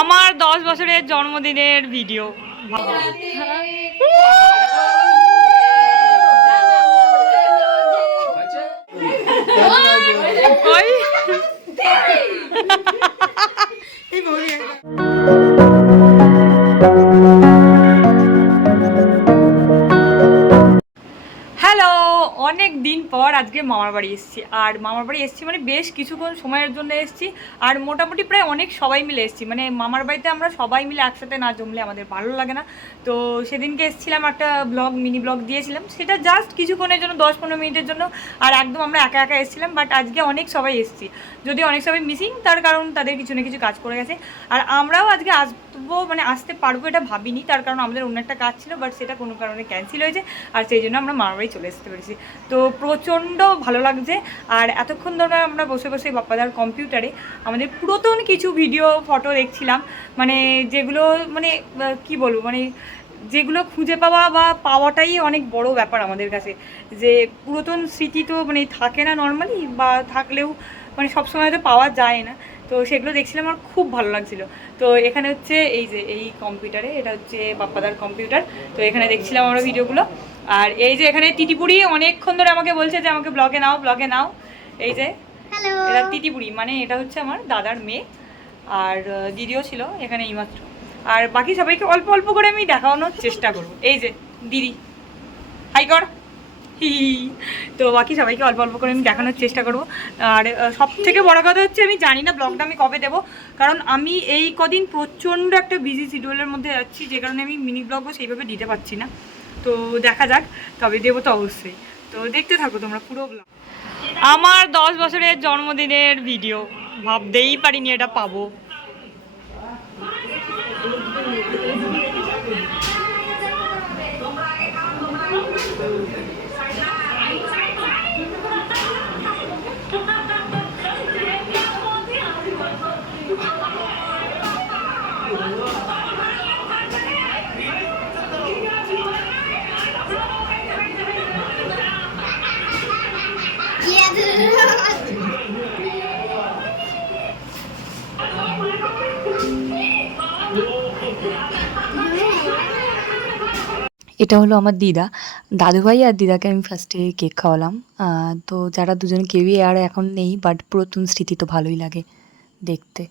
আমার 10 বছরের জন্মদিনের ভিডিও। হ্যালো, অনেক দিন পর আজকে মামার বাড়ি এসেছি। আর মামার বাড়ি এসেছি মানে বেশ কিছুক্ষণ সময়ের জন্য এসেছি। আর মোটামুটি প্রায় অনেক সবাই মিলে এসেছি। মানে মামার বাড়িতে আমরা সবাই মিলে একসাথে না জমলে আমাদের ভালো লাগে না। তো সেদিনকে এসেছিলাম, একটা মিনি ব্লগ দিয়েছিলাম, সেটা জাস্ট কিছুক্ষণের জন্য, 10-15 মিনিটের জন্য। আর একদম আমরা একা একা এসেছিলাম। বাট আজকে অনেক সবাই এসেছি, যদিও অনেক সবাই মিসিং, তার কারণ তাদের কিছু না কিছু কাজ করে গেছে। আর আমরাও আজকে আসবো, মানে আসতে পারবো এটা ভাবিনি, তার কারণ আমাদের অন্য একটা কাজ ছিল, বাট সেটা কোনো কারণে ক্যান্সেল হয়েছে। আর সেই জন্য আমরা মামার বাড়ি চলে আসতে পেরেছি। তো প্রচণ্ড ভালো লাগছে। আর এতক্ষণ ধরে আমরা বসে বসে বাপ্পাদার কম্পিউটারে আমাদের পুরাতন কিছু ভিডিও ফটো দেখছিলাম, মানে যেগুলো মানে কি বলবো, মানে যেগুলো খুঁজে পাওয়া বা পাওয়াটাই অনেক বড় ব্যাপার আমাদের কাছে। যে পুরাতন স্মৃতি তো মানে থাকে না নর্মালি, বা থাকলেও মানে সবসময় তো পাওয়া যায় না। তো সেগুলো দেখছিলাম, আমার খুব ভালো লাগছিলো। তো এখানে হচ্ছে এই যে এই কম্পিউটারে, এটা হচ্ছে বাপ্পাদার কম্পিউটার। তো এখানে দেখছিলাম আমরা ভিডিওগুলো। আর এই যে এখানে তিতিপুরি অনেকক্ষণ ধরে আমাকে বলছে যে আমাকে ব্লগে নাও। এই যে এটা তিতিপুরি, মানে এটা হচ্ছে আমার দাদার মেয়ে। আর দিদিও ছিল এখানে এইমাত্র। আর বাকি সবাইকে অল্প অল্প করে আমি দেখানোর চেষ্টা করবো। এই যে দিদি, হাই কর। তো বাকি সবাইকে অল্প অল্প করে আমি দেখানোর চেষ্টা করবো। আর সব থেকে বড় কথা হচ্ছে, আমি জানি না ব্লগটা আমি কবে দেবো, কারণ আমি এই কদিন প্রচণ্ড একটা বিজি শিডিউলের মধ্যে যাচ্ছি, যে কারণে আমি মিনি ব্লগও সেইভাবে দিতে পারছি না। তো দেখা যাক, তবে দেবো তো অবশ্যই। তো দেখতে থাকো তোমরা পুরো ব্লগ। আমার 10 বছরের জন্মদিনের ভিডিও, ভাবতেই পারিনি এটা পাবো। এটা হলো আমার দিদা, দাদুভাই আর দিদাকে আমি ফার্স্টে কেক খাওয়ালাম। তো যারা দুজন কেউই আর এখন নেই, বাট পুরাতন স্মৃতি তো ভালোই লাগে দেখতে।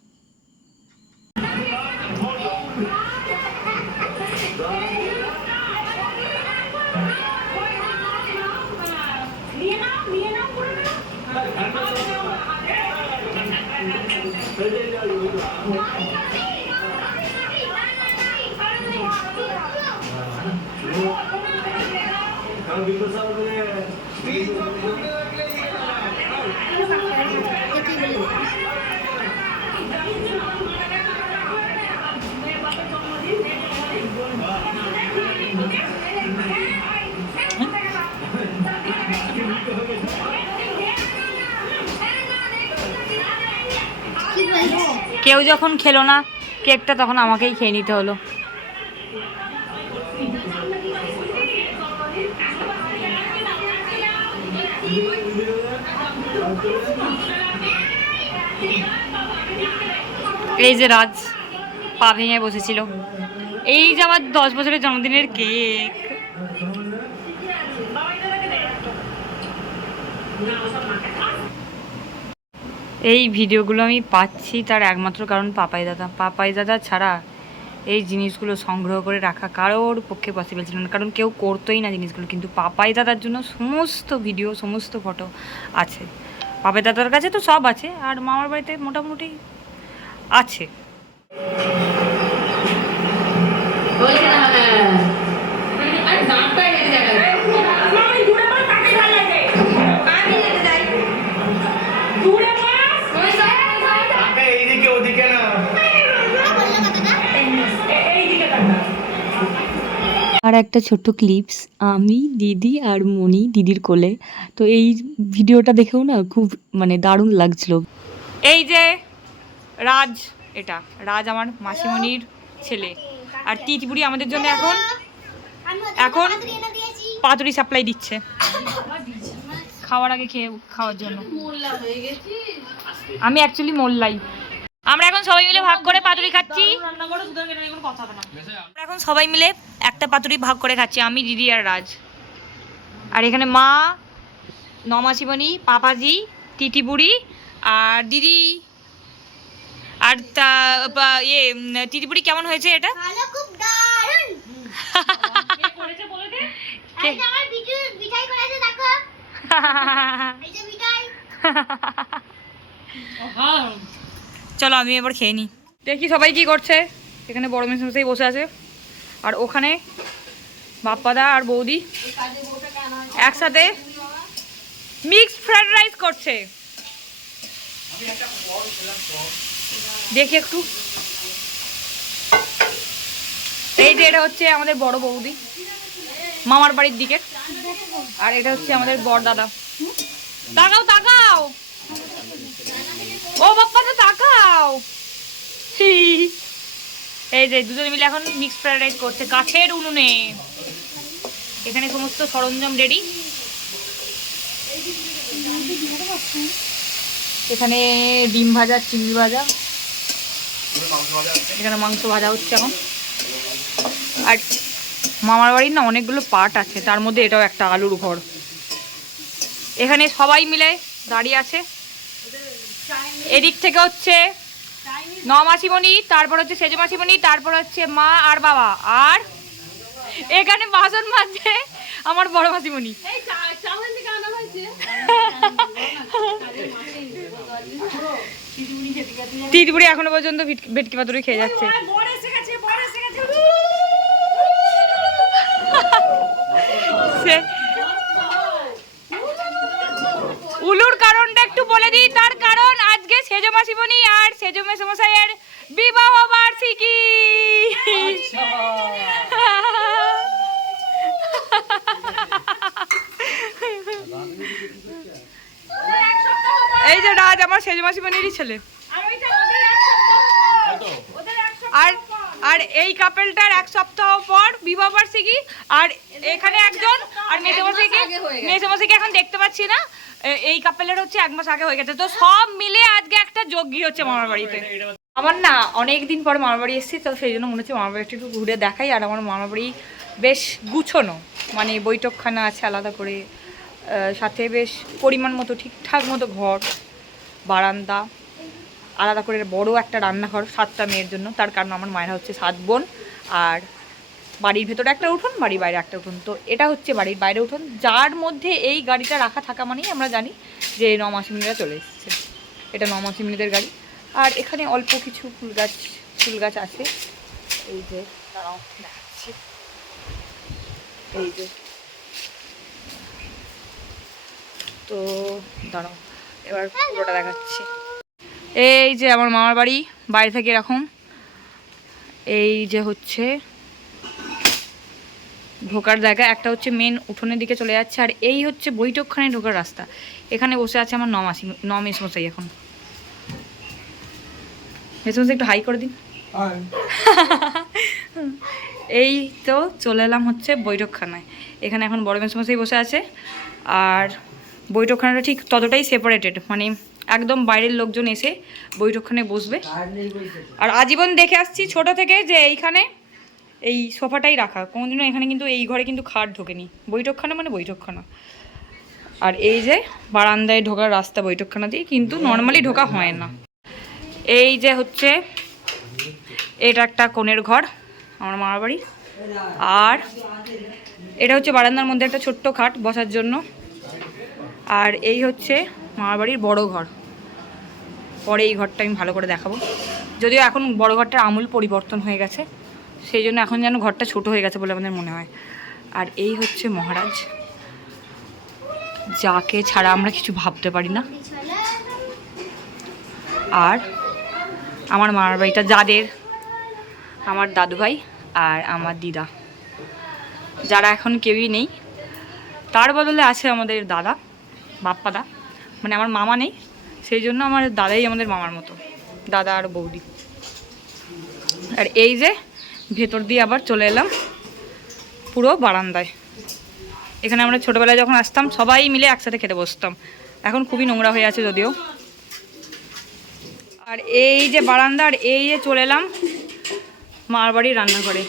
কেউ যখন খেলো না কেকটা, তখন আমাকেই খেয়ে নিতে হলো। এই যে রাজ পা ভেঙে বসেছিল, এই যে আমার 10 বছরের জন্মদিনের কেক। এই ভিডিওগুলো আমি পাচ্ছি তার একমাত্র কারণ পাপাই দাদা ছাড়া এই জিনিসগুলো সংগ্রহ করে রাখা কারোর পক্ষে পসিবল ছিল না, কারণ কেউ করতোই না জিনিসগুলো। কিন্তু পাপাই দাদার জন্য সমস্ত ভিডিও, সমস্ত ফটো আছে। পাপাই দাদার কাছে তো সব আছে, আর মামার বাড়িতে মোটামুটি আছে। আর একটা ছোট্ট ক্লিপস, আমি, দিদি আর মনি দিদির কোলে। তো এই ভিডিওটা দেখেও না খুব মানে দারুণ লাগছিল। এই যে রাজ, এটা রাজ আমার মাসিমণির ছেলে। আর তিতবুড়ি আমাদের জন্য এখন পাতুরি সাপ্লাই দিচ্ছে খাওয়ার আগে খাওয়ার জন্য। আমি অ্যাকচুয়ালি মোল্লাই। আমরা এখন সবাই মিলে ভাগ করে পাতুরি খাচ্ছি। আমরা এখন সবাই মিলে একটা পাতুরি ভাগ করে খাচ্ছি, আমি, দিদি আর রাজ। আর এখানে মা, নমাসিমণি, পাপাজি, তিতি বুড়ি আর দিদি। আর তিতি বুড়ি কেমন হয়েছে এটা? খুব দারুণ। কে করেছে বলে দে। এই যে আমার মিঠাই করেছে দেখো। এই যে মিঠাই। চলো আমি এবার খেয়ে নিই। দেখি সবাই কি করছে। এখানে বড় মেশামশাই বসে আছে আর ওখানে বাপ্পাদা আর বৌদি একসাথে মিক্সড ফ্রাইড রাইস করছে। দেখি একটু। এই যে এটা হচ্ছে আমাদের বড় বৌদি মামার বাড়ির দিকে, আর এটা হচ্ছে আমাদের বড় দাদা। তাকাও তাকাও, ও বাপ্পা তো তাকাও। এই যে দুজনে মিলে এখন মিক্স ফ্রাইড রাইস করছে কাঠের উনুনে। এখানে সমস্ত সরঞ্জাম রেডি। এখানে ডিম ভাজা, চিংড়ি ভাজা, এখানে মাংস ভাজা হচ্ছে এখন। আর মামার বাড়ির না অনেকগুলো পার্ট আছে, তার মধ্যে এটাও একটা আলুর ঘর। এখানে সবাই মিলে দাঁড়িয়ে আছে। এদিক থেকে হচ্ছে নমাসিমণি, তারপর হচ্ছে সেজো মাসিমণি, তারপর হচ্ছে মা আর বাবা। আর এখানে বাসন মাজছে আমার বড় মাসিমণি। তিতবুড়ি এখনো পর্যন্ত ভেটকি পাতুরি খেয়ে যাচ্ছে। উলুর কারণটা একটু বলে দিই। তার কারণ আজকে সেজো মাসিমণি আর সেজো মেসোমশাইয়ের বিবাহ বার্ষিকী। এই যে রাজ আমার সেজো মাসিমণিরই ছেলে। আর আর এই কাপেলটার এক সপ্তাহ পর বিবাহ বার্ষিকী। আর এখানে একজন আর মেসোমশাইকে এখন দেখতে পাচ্ছি না। এই কাপেলের হচ্ছে 1 মাস আগে হয়ে গেছে। তো সব মিলে আজকে একটা যজ্ঞ হচ্ছে মামার বাড়িতে। আমার না অনেক দিন পর মামার বাড়ি এসেছি, তো সেই জন্য মনে হচ্ছে মামার বাড়ি একটু ঘুরে দেখাই। আর আমার মামার বাড়ি বেশ গুছোনো, মানে বৈঠকখানা আছে আলাদা করে, সাথে বেশ পরিমাণ মতো ঠিকঠাক মতো ঘর, বারান্দা, আলাদা করে বড় একটা রান্নাঘর 7টা মেয়ের জন্য। তার কারণ আমার মায়েরা হচ্ছে 7 বোন, আর বাড়ির ভেতরে একটা উঠোন, বাড়ির বাইরে একটা উঠোন। তো এটা হচ্ছে বাড়ির বাইরে উঠোন, যার মধ্যে এই গাড়িটা রাখা থাকা মানেই আমরা জানি যে নমাসিমণিরা চলে এসেছে। এটা নমাসিমণিদের গাড়ি। আর এখানে অল্প কিছু ফুল গাছ আছে। এই যে দাঁড়াও দেখাচ্ছি, এই যে, তো দাঁড়াও এবার পুরোটা দেখাচ্ছি। এই যে আমার মামার বাড়ি বাইরে থেকে এরকম। এই যে হচ্ছে ঢোকার জায়গা, একটা হচ্ছে মেন উঠোনের দিকে চলে যাচ্ছে। আর এই হচ্ছে বৈঠকখানে ঢোকার রাস্তা। এখানে বসে আছে আমার মেসমশাই। এখন মেসমশাই একটু হাই করে দিন। এই তো চলে এলাম হচ্ছে বৈঠকখানায়। এখানে এখন বড় মেসমশাই বসে আছে। আর বৈঠকখানাটা ঠিক ততটাই সেপারেটেড, মানে একদম বাইরের লোকজন এসে বৈঠকখানে বসবে। আর আজীবন দেখে আসছি ছোট থেকে যে এইখানে এই সোফাটাই রাখা, কোনোদিনও এখানে কিন্তু এই ঘরে কিন্তু খাট ঢোকেনি। বৈঠকখানা মানে বৈঠকখানা। আর এই যে বারান্দায় ঢোকার রাস্তা বৈঠকখানা দিয়ে, কিন্তু নর্মালি ঢোকা হয় না। এই যে হচ্ছে এটা একটা কোণের ঘর আমার মামার বাড়ি। আর এটা হচ্ছে বারান্দার মধ্যে একটা ছোট্ট খাট বসার জন্য। আর এই হচ্ছে মামার বাড়ির বড় ঘর। পরে এই ঘরটা আমি ভালো করে দেখাবো, যদিও এখন বড় ঘরটার আমূল পরিবর্তন হয়ে গেছে, সেই জন্য এখন যেন ঘরটা ছোট হয়ে গেছে বলে আমাদের মনে হয়। আর এই হচ্ছে মহারাজ, যাকে ছাড়া আমরা কিছু ভাবতে পারি না। আর আমার মামার বাড়িটা যাদের, আমার দাদু ভাই আর আমার দিদা, যারা এখন কেউই নেই, তার বদলে আছে আমাদের দাদা, বাপ্পাদা। মানে আমার মামা নেই, সেই জন্য আমার দাদাই আমাদের মামার মতো, দাদা আর বৌদি। আর এই যে ভেতর দিয়ে আবার চলে এলাম পুরো বারান্দায়। এখানে আমরা ছোটোবেলায় যখন আসতাম সবাই মিলে একসাথে খেতে বসতাম। এখন খুবই নোংরা হয়ে আছে যদিও। আর এই যে বারান্দা, আর এই যে চলে এলাম মার বাড়ির রান্নাঘরে।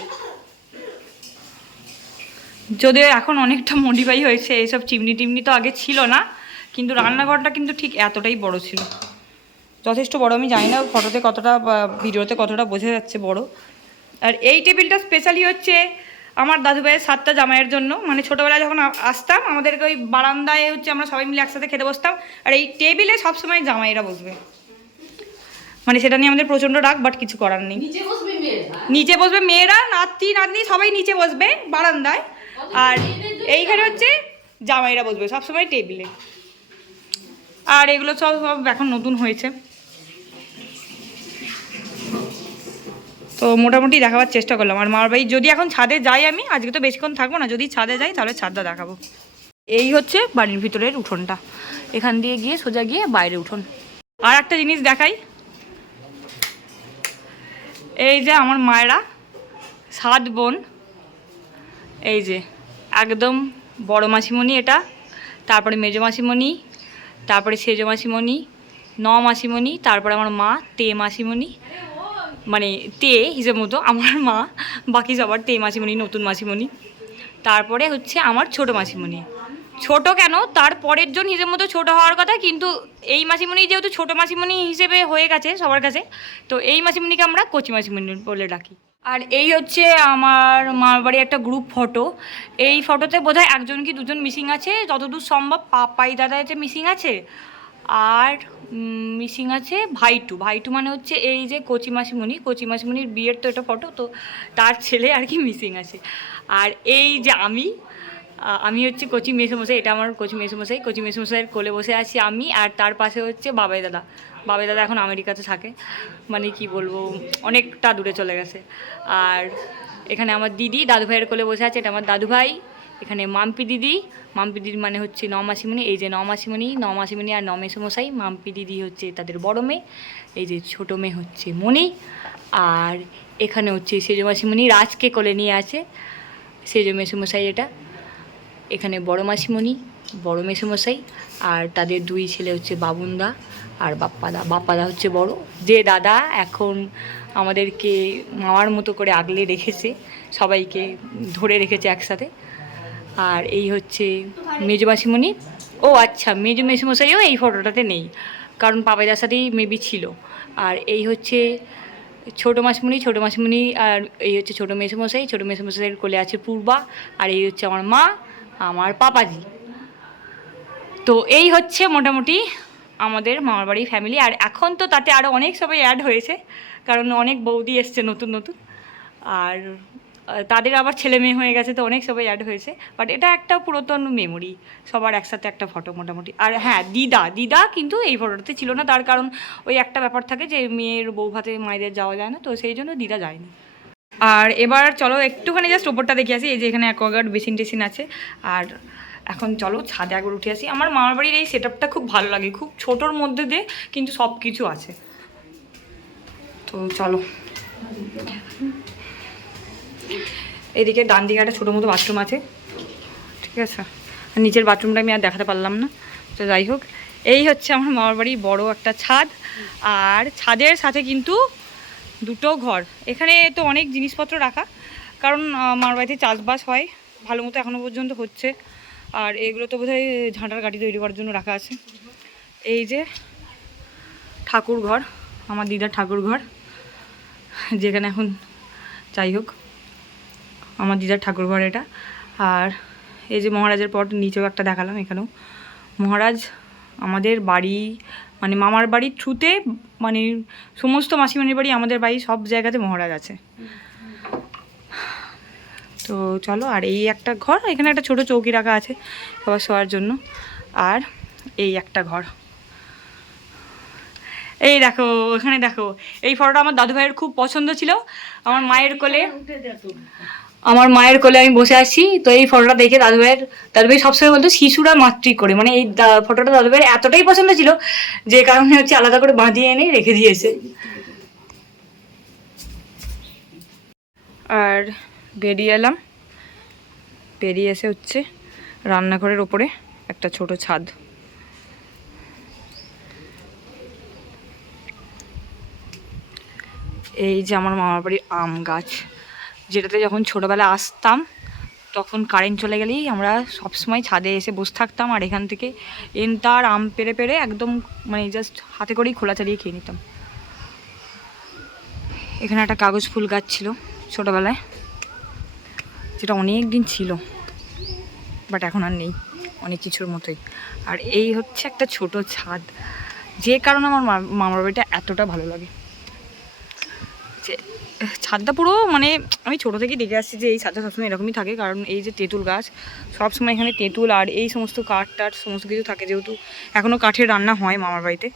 যদিও এখন অনেকটা মডিফাই হয়েছে, এইসব চিমনি টিমনি তো আগে ছিল না, কিন্তু রান্নাঘরটা কিন্তু ঠিক এতটাই বড় ছিল, যথেষ্ট বড়। আমি জানি না ফটোতে কতটা বা ভিডিওতে কতটা বোঝা যাচ্ছে বড়। আর এই টেবিলটা স্পেশালি হচ্ছে আমার দাদুভাইয়ের 7টা জামাইয়ের জন্য। মানে ছোটোবেলায় যখন আসতাম আমাদেরকে ওই বারান্দায় হচ্ছে আমরা সবাই মিলে একসাথে খেতে বসতাম, আর এই টেবিলে সবসময় জামাইরা বসবে। মানে সেটা নিয়ে আমাদের প্রচণ্ড রাগ, বাট কিছু করার নেই। নিচে বসবে মেয়েরা, নাতি নাতনি সবাই নিচে বসবে বারান্দায়, আর এইখানে হচ্ছে জামাইরা বসবে সবসময় টেবিলে। আর এগুলো সব সব এখন নতুন হয়েছে, তো মোটামুটি দেখাবার চেষ্টা করলাম। আর মার বাড়ি যদি এখন ছাদে যাই, আমি আজকে তো বেশিক্ষণ থাকবো না, যদি ছাদে যাই তাহলে ছাদটা দেখাবো। এই হচ্ছে বাড়ির ভিতরের উঠোনটা, এখান দিয়ে গিয়ে সোজা গিয়ে বাইরে উঠোন। আর একটা জিনিস দেখাই, এই যে আমার মায়েরা 7 বোন, এই যে একদম বড় মাসিমণি এটা, তারপরে মেজো মাসিমণি, তারপরে সেজো মাসিমণি, 9 মাসিমণি, তারপরে আমার মা তে মাসিমণি, মানে তে হিসেব মতো আমার মা, বাকি সবার তে মাসিমণি, নতুন মাসিমণি, তারপরে হচ্ছে আমার ছোট মাসিমণি। ছোট কেন, তার পরের জন হিসেব মতো ছোটো হওয়ার কথা, কিন্তু এই মাসিমণি যেহেতু ছোট মাসিমণি হিসেবে হয়ে গেছে সবার কাছে, তো এই মাসিমণিকে আমরা কচি মাসিমণি বলে ডাকি। আর এই হচ্ছে আমার মার বাড়ি একটা গ্রুপ ফটো। এই ফটোতে বোধহয় 1জন কি 2জন মিসিং আছে, যতদূর সম্ভব পাপাই দাদা এতে মিসিং আছে, আর মিসিং আছে ভাইটু। ভাইটু মানে হচ্ছে এই যে কচি মাসিমণির বিয়ের তো এটা ফটো, তো তার ছেলে আর কি মিসিং আছে। আর এই যে আমি হচ্ছে কচি মেসোমশাই, এটা আমার কচি মেসোমশাইয়ের কোলে বসে আছি আমি, আর তার পাশে হচ্ছে বাবাই দাদা এখন আমেরিকাতে থাকে, মানে কি বলবো অনেকটা দূরে চলে গেছে। আর এখানে আমার দিদি দাদুভাইয়ের কোলে বসে আছে, এটা আমার দাদুভাই। এখানে মাম্পি দিদি মানে হচ্ছে 9 মাসিমণি, এই যে 9 মাসিমণি আর 9 মেসোমশাই। মাম্পি দিদি হচ্ছে তাদের বড় মেয়ে, এই যে ছোটো মেয়ে হচ্ছে মণি। আর এখানে হচ্ছে সেজো মাসিমণি রাজকে কোলে নিয়ে আছে, সেজো মেসোমশাই এটা। এখানে বড় মাসিমণি, বড় মেসোমশাই, আর তাদের 2 ছেলে হচ্ছে বাবুনদা আর বাপ্পাদা হচ্ছে বড়, যে দাদা এখন আমাদেরকে মামার মতো করে আগলে রেখেছে, সবাইকে ধরে রেখেছে একসাথে। আর এই হচ্ছে মেজো মাসিমণি। ও আচ্ছা, মেজো মেসোমশাইও এই ফটোটাতে নেই, কারণ পাপাইদার সাথেই মেবি ছিল। আর এই হচ্ছে ছোটো মাসিমণি, আর এই হচ্ছে ছোটো মেসোমশাইয়ের কোলে আছে পূর্বা। আর এই হচ্ছে আমার মা, আমার পাপাজি। তো এই হচ্ছে মোটামুটি আমাদের মামার বাড়ির ফ্যামিলি। আর এখন তো তাতে আরও অনেক সবাই অ্যাড হয়েছে, কারণ অনেক বৌদি এসছে নতুন, আর তাদের আবার ছেলে মেয়ে হয়ে গেছে, তো অনেক সবাই অ্যাড হয়েছে। বাট এটা একটা পুরাতন মেমোরি, সবার একসাথে একটা ফটো মোটামুটি। আর হ্যাঁ, দিদা কিন্তু এই ফটোটাতে ছিল না, তার কারণ ওই একটা ব্যাপার থাকে যে মেয়ের বউ ভাতে মায়েদের যাওয়া যায় না, তো সেই জন্য দিদা যায়নি। আর এবার চলো একটুখানি জাস্ট ওপরটা দেখে আসি, এই যে এখানে অ্যাকোয়াগার্ড বেসিন আছে। আর এখন চলো ছাদে একবার উঠে আসি। আমার মামার বাড়ির এই সেট আপটা খুব ভালো লাগে, খুব ছোটোর মধ্যে দিয়ে কিন্তু সব কিছু আছে। তো চলো, এদিকে ডান দিকে একটা ছোটো মতো বাথরুম আছে, ঠিক আছে। আর নিচের বাথরুমটা আমি আর দেখাতে পারলাম না, তো যাই হোক। এই হচ্ছে আমার মামার বাড়ির বড় একটা ছাদ, আর ছাদের সাথে কিন্তু 2টো ঘর। এখানে তো অনেক জিনিসপত্র রাখা, কারণ মামার বাড়িতে চাষবাস হয় ভালো মতো, এখনও পর্যন্ত হচ্ছে। আর এগুলো তো বোধহয় ঝাঁটার গাড়ি তৈরি করার জন্য রাখা আছে। এই যে ঠাকুর ঘর, আমার দিদার ঠাকুর ঘর, যেখানে এখন যাই হোক আমার দিদার ঠাকুর ঘর এটা। আর এই যে মহারাজের পট, নিচেও একটা দেখালাম, এখানেও মহারাজ। আমাদের বাড়ি মানে মামার বাড়ির থ্রুতে, মানে সমস্ত মাসিমণির বাড়ি, আমাদের বাড়ি, সব জায়গাতে মহারাজ আছে। তো চলো, আর এই একটা ঘর, এখানে একটা ছোট চৌকি রাখা আছে সবার শোয়ার জন্য। আর এই একটা ঘর, এই দেখো এখানে দেখো, এই ফটোটা আমার দাদুভাইয়ের খুব পছন্দ ছিল। আমার মায়ের কোলে আমি বসে আছি, তো এই ফটোটা দেখে দাদুভাই সবসময় বলতো শিশুরা মাতৃ করে, মানে এই ফটোটা দাদুভাইয়ের এতটাই পছন্দ ছিল যে কারণে হচ্ছে আলাদা করে বাঁধিয়ে এনে রেখে দিয়েছে। আর বেরিয়ে এসে হচ্ছে রান্নাঘরের ওপরে একটা ছোট ছাদ। এই যে আমার মামার বাড়ির আম গাছ, যেটাতে যখন ছোটোবেলা আসতাম তখন কারেন্ট চলে গেলেই আমরা সবসময় ছাদে এসে বসে থাকতাম, আর এখান থেকে এন্টার আম পেড়ে পেড়ে একদম মানে জাস্ট হাতে করেই খোলা চালিয়ে খেয়ে নিতাম। এখানে একটা কাগজ ফুল গাছ ছিল ছোটোবেলায়, যেটা অনেক দিন ছিল, বাট এখন আর নেই, অনেক কিছুর মতোই। আর এই হচ্ছে একটা ছোট ছাদ, যে কারণে আমার মামার বাড়িটা এতটা ভালো লাগে। যে ছাদটা পুরো মানে আমি ছোটো থেকেই দেখে আসছি যে এই ছাদটা সবসময় এরকমই থাকে, কারণ এই যে তেঁতুল গাছ, সবসময় এখানে তেঁতুল আর এই সমস্ত কাঠ টাঠ সমস্ত কিছু থাকে, যেহেতু এখনও কাঠের রান্না হয় মামার বাড়িতে।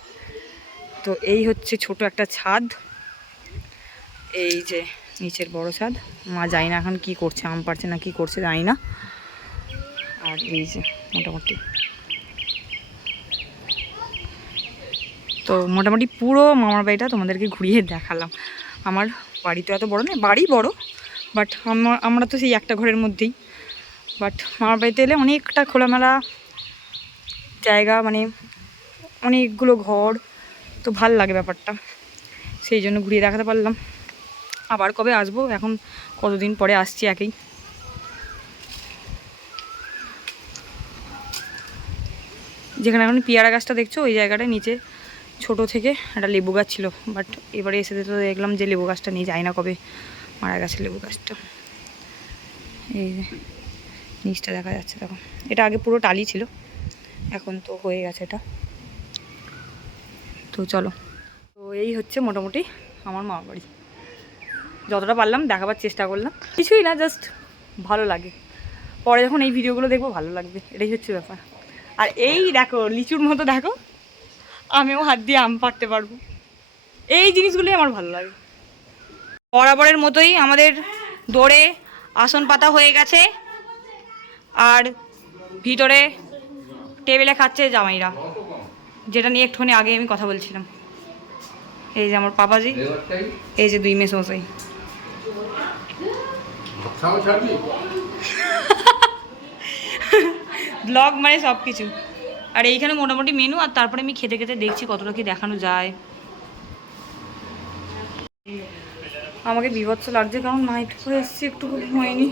তো এই হচ্ছে ছোট একটা ছাদ, এই যে নিচের বড় ছাদ। মা জানি না এখন কি করছে, আম পাড়ছে না কি করছে জানি না। আর এই যে মোটামুটি তো মোটামুটি পুরো মামার বাড়িটা তোমাদেরকে ঘুরিয়ে দেখালাম। আমার বাড়ি তো এত বড় নয়, বাড়ি বড়, বাট আমরা তো সেই একটা ঘরের মধ্যেই। বাট মামার বাড়িতে এলে অনেকটা খোলামেলা জায়গা, মানে অনেকগুলো ঘর, তো ভাল লাগে ব্যাপারটা, সেই জন্য ঘুরিয়ে দেখাতে পারলাম। আবার কবে আসবো, এখন কতদিন পরে আসছি একেই। যেখানে এখন পেয়ারা গাছটা দেখছো ওই জায়গাটায় নিচে ছোট থেকে একটা লেবু গাছ ছিল, বাট এবারে এসে তো দেখলাম যে লেবু গাছটা নেই, যাই না কবে মারা গেছে লেবু গাছটা। এই যে নিচটা দেখা যাচ্ছে, দেখো এটা আগে পুরো টালি ছিল, এখন তো হয়ে গেছে এটা। তো চলো, তো এই হচ্ছে মোটামুটি আমার মামার বাড়ি, যতটা পারলাম দেখাবার চেষ্টা করলাম। কিছুই না, জাস্ট ভালো লাগে, পরে যখন এই ভিডিওগুলো দেখবো ভালো লাগবে, এটাই হচ্ছে ব্যাপার। আর এই দেখো লিচুর মতো, দেখো আমিও হাত দিয়ে আম পাড়তে পারবো, এই জিনিসগুলোই আমার ভালো লাগে। বরাবরের মতোই আমাদের দৌড়ে আসন পাতা হয়ে গেছে, আর ভিতরে টেবিলে খাচ্ছে জামাইরা, যেটা নিয়ে একটুখানি আগে আমি কথা বলছিলাম। এই যে আমার পাপাজি, এই যে দুই মেসমশাই। ব্লগ মানে সব কিছু। আর এইখানে মোটামুটি মেনু, আর তারপরে আমি খেতে খেতে দেখছি কতটা কি দেখানো যায়। আমাকে বিভৎস লাগছে, কারণ নাইট করে এসেছি, একটু হয়নি।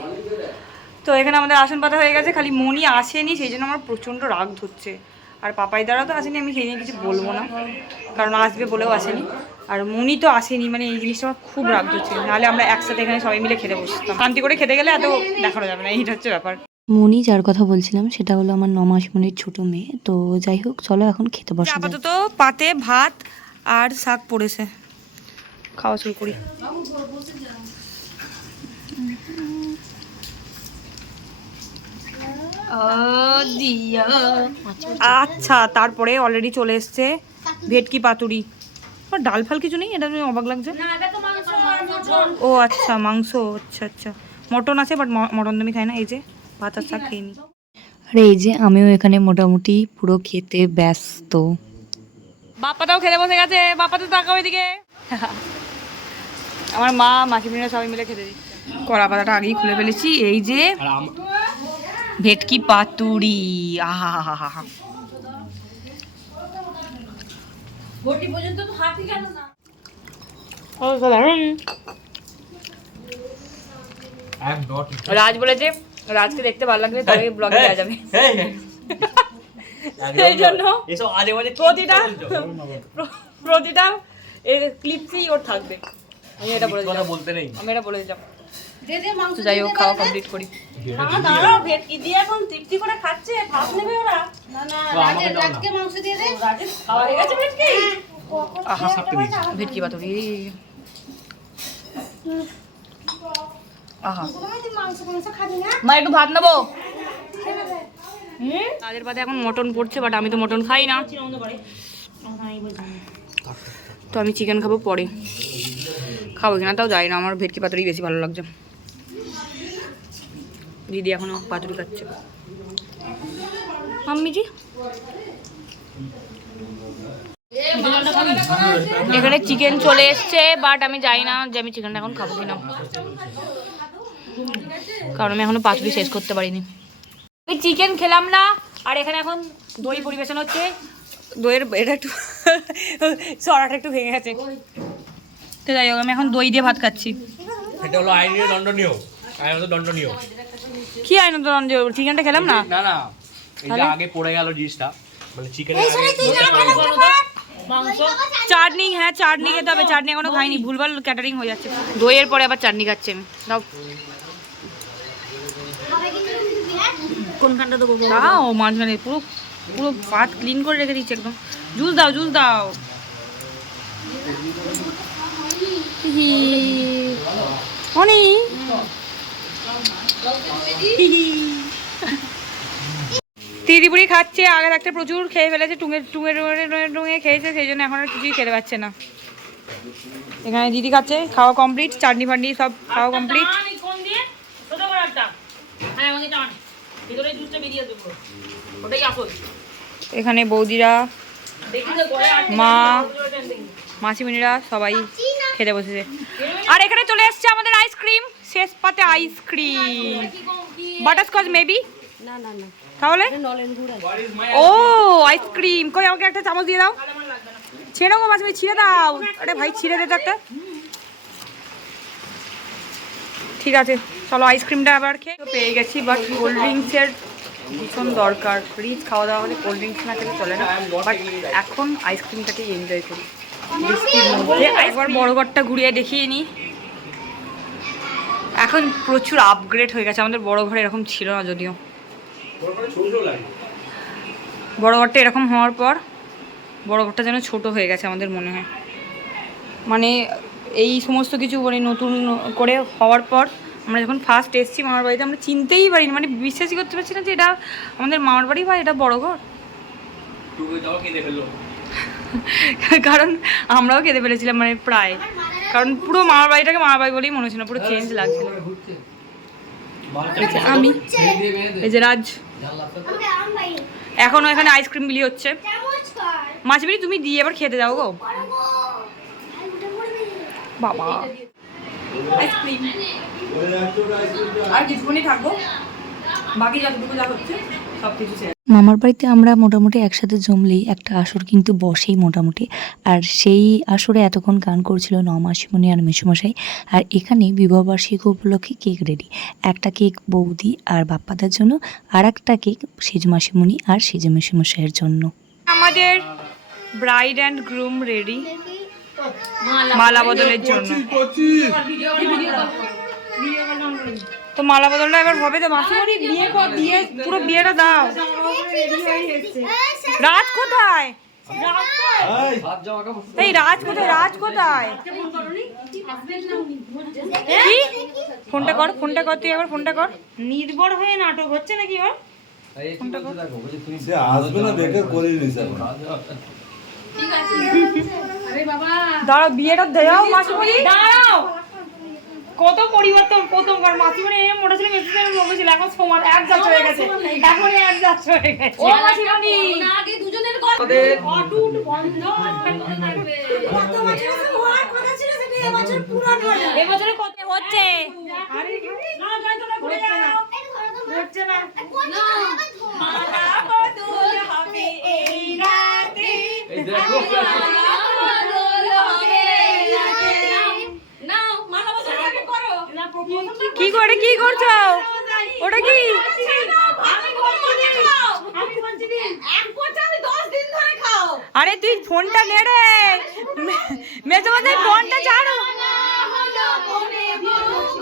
তো এখানে আমাদের আসন পাতা হয়ে গেছে, খালি মনি আসেনি, সেই জন্য আমার প্রচণ্ড রাগ ধরছে। আর পাপাই দ্বারা তো আসেনি, আমি সেই নিয়ে কিছু বলবো না, কারণ আসবে বলেও আসেনি। আর মনি তো আসেনি, মানে এই জিনিসটা আমার খুব রাগ ধরছে। নাহলে আমরা একসাথে এখানে সবাই মিলে খেতে বসতাম, শান্তি করে খেতে গেলে এত দেখানো যাবে না, এইটা হচ্ছে ব্যাপার। মনি যার কথা বলছিলাম সেটা হলো আমার 9 মাস মনির ছোট মেয়ে। তো যাই হোক, চলো এখন খেতে বসা যাক। আপাতত পাতে ভাত আর শাক পড়েছে, খাওয়া শুরু করি। আচ্ছা, তারপরে অলরেডি চলে এসছে ভেটকি পাতুরি। ডাল ফাল কিছু নেই, এটা অবাক লাগছে। ও আচ্ছা, মাংস, আচ্ছা আচ্ছা, মটন আছে, বাট মটন তুমি খাই না। এই যে ভাত আর শাক খেয়ে নি। আর এই যে আমিও এখানে মোটামুটি পুরো খেতে ব্যস্ত। বাপ্পাটাও খেতে বসে গেছে, বাপ্পাটা তাকাও এদিকে। আমার মা মাসিমিরা সবাই মিলে খেতে দিচ্ছে। কলা পাতাটা আগেই খুলে ফেলেছি। এই যে ভেটকি পাতুরি, আহা হা হা হা। রাজ বলেছে রাজকে দেখতে ভালো লাগবে তবে ব্লগে দেওয়া যাবে, সেই জন্য প্রতিটা ক্লিপসই ওর থাকবে। আমি এটা বলে দিলাম, আমি এটা বলে দিলাম। তো যাই হোক, খাওয়া কমপ্লিট করি। ভেটকি দিয়ে এখন তৃপ্তি করে খাচ্ছে, ভাত নেবে ওরা। না না, রাজকে মাংস দিয়ে দে, রাজে খাওয়া হয়ে গেছে ভেটকি। আহা, ভেটকি পাতুরি, আহা। মা একটু ভাত নেবো। কাজের বাদে এখন মটন পড়ছে, বাট আমি তো মটন খাই না, তো আমি চিকেন খাবো পরে। খাবো কিনা তাও যাই না, আমার ভেটকি পাতুরি বেশি ভালো লাগছে। দিদি এখনো পাতুরি খাচ্ছে। মাম্মিজি এখানে চিকেন চলে এসছে, বাট আমি যাই না যে আমি চিকেনটা এখন খাবো কিনা, কারণ আমি এখনো পাতুরি শেষ করতে পারিনি। আমি চিকেন খেলাম না, আর এখানে এখন দই পরিবেশন হচ্ছে। দইয়ের এটা একটু সরাটা একটু ভেঙে গেছে। তো যাই হোক আমি এখন দই দিয়ে ভাত খাচ্ছি। এটা হলো আইনীয় দণ্ডনীয়, আইনত দণ্ডনীয়। কি আইন দণ্ডনীয়? চিকেনটা খেলাম না। না না, এই যে আগে পড়ে গেল জিনিসটা, মানে চিকেন চাটনি, হ্যাঁ চাটনি খেতে হবে। চাটনি এখনো খাইনি, ভুলভাল ক্যাটারিং হয়ে যাচ্ছে। দইয়ের পরে আবার চাটনি খাচ্ছি আমি। দাও কোনখানটা দেবো? দাও মাঝখানে পুরো পুরো ভাত ক্লিন করে রেখে দিচ্ছি একদম। জুস দাও, জুস দাও। অনি দিদিপুরি খাচ্ছে, আগে থাকতে প্রচুর খেয়ে ফেলেছে, টুঙে টুঙে টুঙে টুঙে খেয়েছে, সেই জন্য এখন আর কিছুই খেতে পাচ্ছে না। এখানে দিদি খাচ্ছে, খাওয়া কমপ্লিট, চাটনি ফাটনি সব খাওয়া কমপ্লিট। এখানে বৌদিরা, মা, মাসিমণিরা সবাই খেতে বসেছে। আর এখানে চলে এসছে আমাদের আইসক্রিম, শেষ পাতে আইসক্রিম, বাটারস্কচ মেবি। না না না, তাহলে নলেন গুড়। ও আইসক্রিম কই, আমাকে একটা চামচ দিয়ে দাও। ছেড়ে গো মাসিমণি, ছিঁড়ে দাও। আরে ভাই ছিঁড়ে দে তো একটা। ঠিক আছে চলো আইসক্রিমটা আবার খেয়ে পেয়ে গেছি, বাট কোল্ড ড্রিঙ্কসের ভীষণ দরকার। রিচ খাওয়া দাওয়া হলে কোল্ড ড্রিঙ্কস না খেলে চলে না, বাট এখন আইসক্রিমটাকে এনজয় করি বৃষ্টির মধ্যে। একবার বড় ঘরটা ঘুরিয়ে দেখিয়ে নিই। এখন প্রচুর আপগ্রেড হয়ে গেছে, আমাদের বড় ঘরে এরকম ছিল না যদিও। বড় ঘরটা এরকম হওয়ার পর বড় ঘরটা যেন ছোট হয়ে গেছে আমাদের মনে হয়। মানে এই সমস্ত কিছু মানে নতুন করে হওয়ার পর আমরা যখন ফার্স্ট এসেছি মামার বাড়িতে, আমরা চিনতেই পারিনি, মানে বিশ্বাসই করতে পারছি না যে এটা আমাদের মামার বাড়ি বা এটা বড় ঘর। কারণ আমরাও খেতে পেরেছিলাম, মানে প্রায়, কারণ পুরো মামার বাড়িটাকে মামার বাড়ি বলেই মনে হচ্ছে না, পুরো চেঞ্জ লাগছিল। আমি এই যে রাজ, এখনো এখানে আইসক্রিম বিলি হচ্ছে। মাছবিলি তুমি দিয়ে এবার খেতে যাও গো বাবা। আইসক্রিম আর কিছুক্ষণই থাকবো, বাকি যতটুকু যা হচ্ছে সব কিছু শেষ। মামার বাড়িতে আমরা মোটামুটি একসাথে জমলেই একটা আসর কিন্তু বসেই মোটামুটি। আর সেই আসরে এতক্ষণ গান করছিল নমাসিমণি আর মেসোমশাই। আর এখানে বিবাহবার্ষিকী উপলক্ষে কেক রেডি। একটা কেক বৌদি আর বাপ্পাদার জন্য, আর একটা কেক সেজ মাসিমণি আর সেজ মেসোমশাইয়ের জন্য। আমাদের ব্রাইড অ্যান্ড গ্রুম রেডি মালা বদলের জন্য। তো মালা বদলটা এবার হবে তো। মাসিমণি বিয়ে কর, দিয়ে পুরো বিয়েটা দাও। রাজ কোথায়? এই রাজ কোথায়? রাজ কোথায়? কি? ফোনটা কর, ফোনটা কর, তুই একবার ফোনটা কর। নির্ভর হয়ে নাটক হচ্ছে নাকি ওর? আসবে না দেখে করিনি দাঁড়াও, বিয়েটা দেও মাসিমণি, দাঁড়াও। কত পরিবর্তন, প্রথমবার মাসিমণি এরকম মোটা ছিল, মেসি ছিল লম্বা ছিল, এখন সমান অ্যাডজাস্ট হয়ে গেছে। এখন অ্যাডজাস্ট হয়ে গেছে। ও মাসিমণি আগে দুজনের অটুট বন্ধন থাকবে। কত বছর হওয়ার কথা ছিল সেটা এবছর পূরণ হলো। এবছরে কত হচ্ছে? আরে না যাই তো না, ঘুরে যাও। হচ্ছে না। মালা বদল হবে এই রাতে, এই দেখো মালা বদল হবে এই রাতে। নাও মালা বদল আগে করো। না প্রপোজাল কি করে, কি করছো? ওটা কি? আমি বলছি খাও, আমি বলছি দিন এক বছর আমি 10 দিন ধরে খাও। আরে তুই ফোনটা নে রে, মেজো বন্ধু ফোনটা ছাড়ো। হলো বনে ভোগ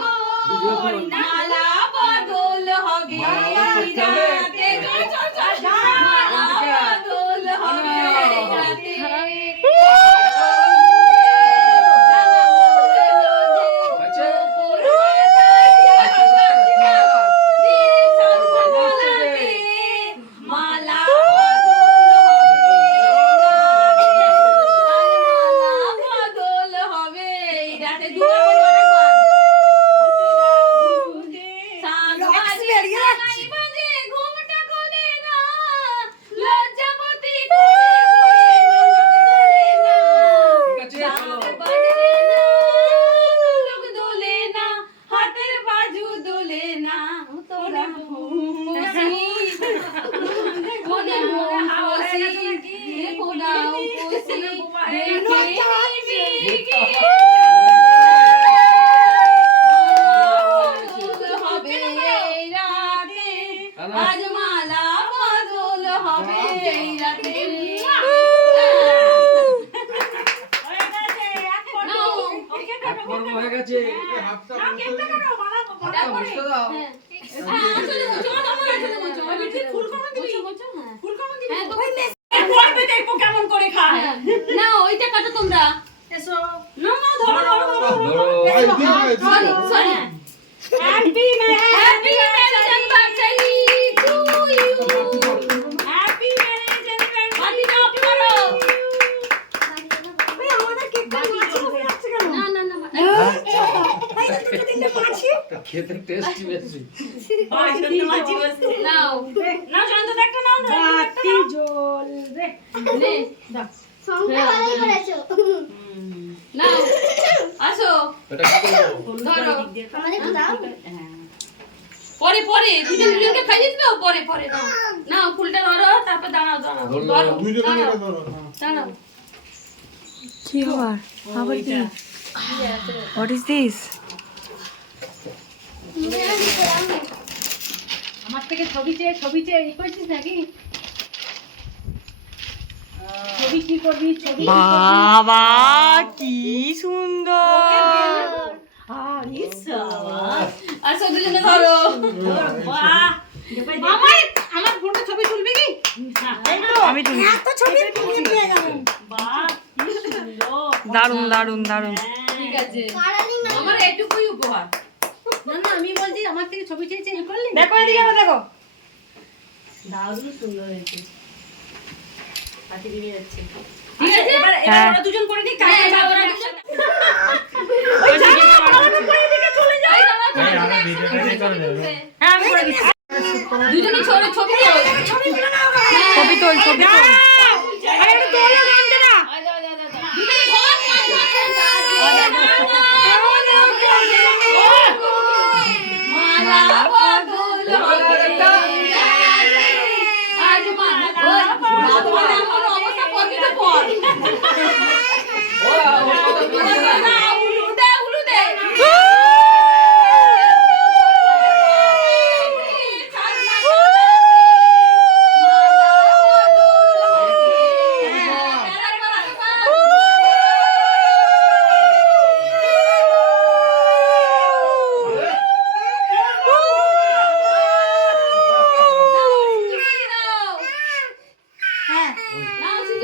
মালা বদল হবে এই রাতে। চল চল চল, মালা বদল হবে এই রাতে। গরম হয়ে গেছে কেমন করে খায় না ওইটা কাটো তোমরা এসো না না ধরো ধরো ধরো sorry sorry happy happy marriage anniversary to you happy marriage anniversary party দাও করো আমাদের কেক কাটা আছে কেন না না না এই তো দুটো তিনটে মাছি খেতে টেস্টি বেশি মাছি বসে নাও না জানতো একটা নাও বাতি জ্বলবে নে সঙ্গে ভালোই করেছো নাও আসো এটা কি করব ধরো আমাদের একটু দাও পরে পরে দুজন দুজনকে খাইয়ে দিও পরে পরে নাও নাও ফুলটা ধরো তারপর দাঁড়াও দাঁড়াও ধরো দাঁড়াও কি আবার কি হোয়াট ইজ দিস আমার থেকে ছবি চেয়ে ই করছিস নাকি ছবি কি করবি ছবি বাবা কি সুন্দর আর সব দুজনে ধরো বাহ আমার ফটো ছবি তুলবি কি আমি তুলি এত ছবি তুলে যাবেন বাহ কি সুন্দর দারুন দারুন দারুন ঠিক আছে কালারিং না আমার এটুকুই উপহার না না আমি বলছি আমার থেকে ছবি চেয়ে চেয়ে করলি দেখো এদিকে আবার দেখো দারুণ সুন্দর হয়েছে হাতি বেরিয়ে যাচ্ছে ঠিক আছে এবার হ্যাঁ। ওরা দুজন করে দিই হ্যাঁ, কাকে এবার ওরা একসাথে চলে যায় হ্যাঁ আমি করে দিচ্ছি দুজনে ছবি দাও ছবি তোল ছবি তোল আরে একটু তোলো গানটা না দুজনে ঘর মালা বদল হবে আজ মালা বদল আমার অবস্থা পতিত পর না উলু দে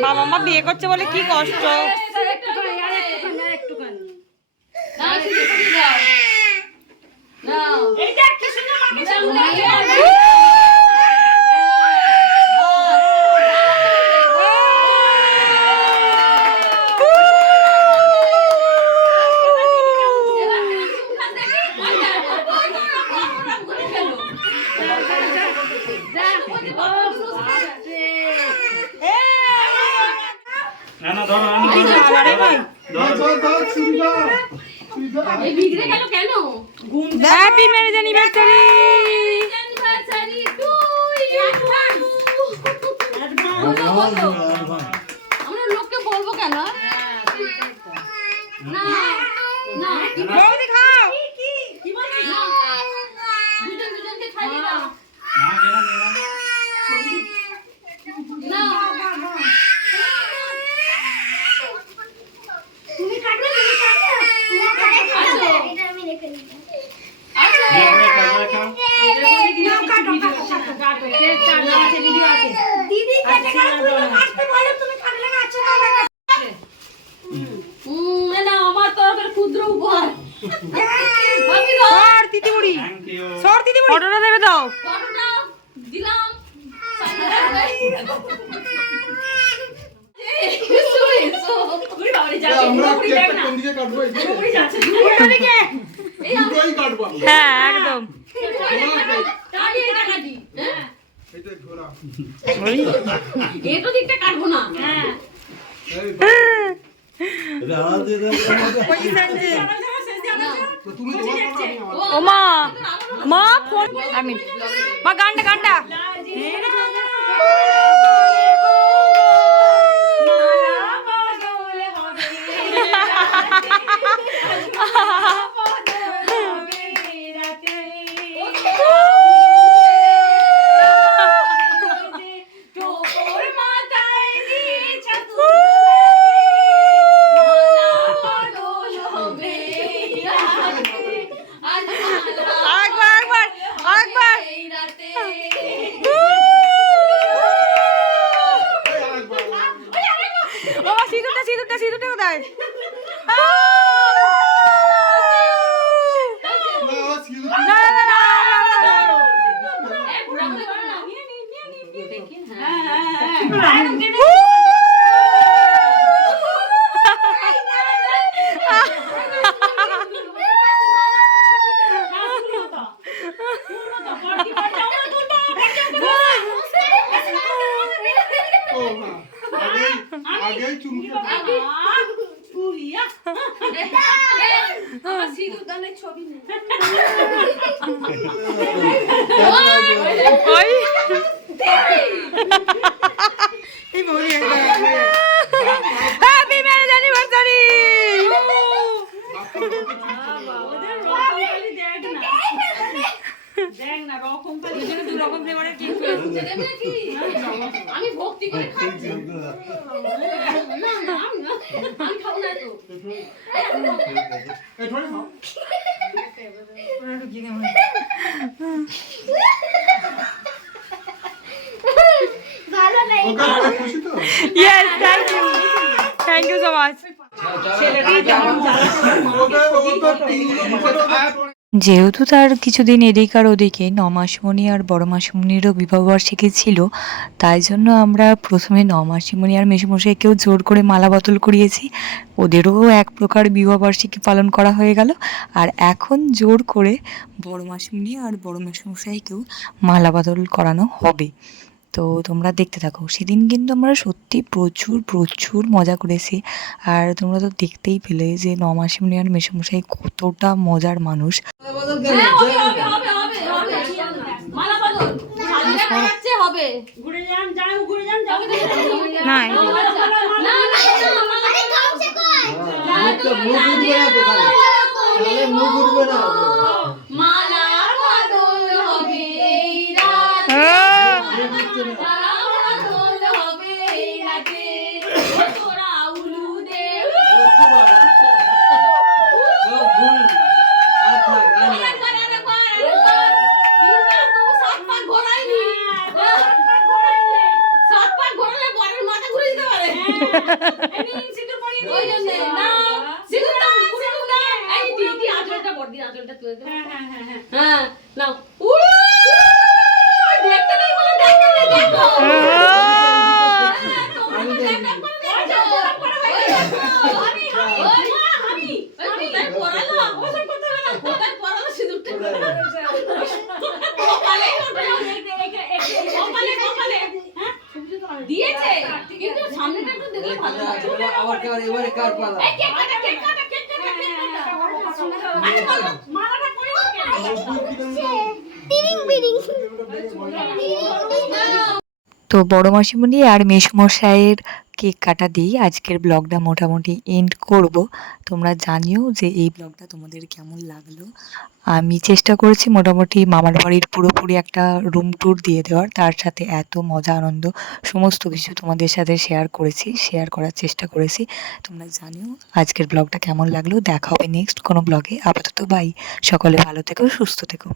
বাবা মা বিয়ে করছে বলে কি কষ্ট এইটা কি সুন্দর মাকে সামনে না না ধরো আমি কি জ্বালা রে ভাই এই বিগড়ে গেল কেন happy marriage anniversary anniversary to you আমরা লোককে বলবো কেন না না বৌদি খাও না দুজন দুজনকে খাইয়ে দাও না তুমি কাটবে আসো এটা আমি রেখে দিই আসো দিদি কেটে কাটতে বলো তুমি কাটলে না আচ্ছা না আমার তরফের ক্ষুদ্র উপহার ভাবি দাও সর তিতি বুড়ি থ্যাংক ইউ সর তিতি বুড়ি ফটোটা দেবে দাও ফটোটা দিলাম হ্যাঁ একদম এটো দিকটা কাটবো না ও মা মা ফোন আমি মা গানটা গানটা আরেকবার এই রাতে বাবা সিঁদুরটা কোথায়? না, না, না, না, না, না, না। ঘোরা ঘুরি করো না দেখি আগেই চুমকে আমার সিঁদুর দানের ছবি নেই ওই হ্যাপি ম্যারেজ অ্যানিভার্সারি। আমি ভক্তি করে খাচ্ছি আমি খাবো না তো ভালো লাগে ওকে খুশি তো yes, thank you so much. যেহেতু তার কিছুদিন এদিক আর ওদিকে নমাসিমণি আর বড় মাসিমণিরও বিবাহবার্ষিকী ছিল, তাই জন্য আমরা প্রথমে নমাসিমণি আর মেসোমশাইকেও জোর করে মালা বদল করিয়েছি। ওদেরও এক প্রকার বিবাহবার্ষিকী পালন করা হয়ে গেল। আর এখন জোর করে বড় মাসিমণি আর বড় মেসোমশাইকেও মালা বদল করানো হবে। তো তোমরা দেখতে থাকো। সেদিন কিন্তু আমরা সত্যি প্রচুর প্রচুর মজা করেছি। আর তোমরা তো দেখতেই পেলে যে নমাসিমণি আর মেসোমশাই কতটা মজার মানুষ। হ্যাঁ হবে হবে হবে হবে হবে মালা বদল ভালো লাগছে হবে ঘুরে যান ঘুরে যান যাও না, না না না মালা আরে গামছা কই মুখটা মুখ উঠবে না তো তাহলে মুখ উঠবে না মালা বদল হবে এই রাতে মালা বদল হবে এই রাতে তোরা উলু দে সব ভুল আর থাক আর না দিয়েছে কিন্তু সামনেটা একটু দেখলে ভালো লাগে আবার কার এবারে কার পালা এই কেক কাটা কেক কাটা কেক কাটা কেক কাটা মালাটা করে টিরিং বিরিং তো বড় মাসিমণি আর মেসোমশাইয়ের কেক কাটা দিয়ে আজকের ব্লগটা মোটামুটি এন্ড করব। তোমরা জানিও যে এই ব্লগটা তোমাদের কেমন লাগলো। আমি চেষ্টা করেছি মোটামুটি মামার বাড়ির পুরোপুরি একটা রুম ট্যুর দিয়ে দেওয়ার, তার সাথে এত মজা আনন্দ সমস্ত কিছু তোমাদের সাথে শেয়ার করার চেষ্টা করেছি। তোমরা জানিও আজকের ব্লগটা কেমন লাগলো। দেখা হবে নেক্সট কোনো ব্লগে। আপাতত বাই, সকলে ভালো থেকো, সুস্থ থেকো।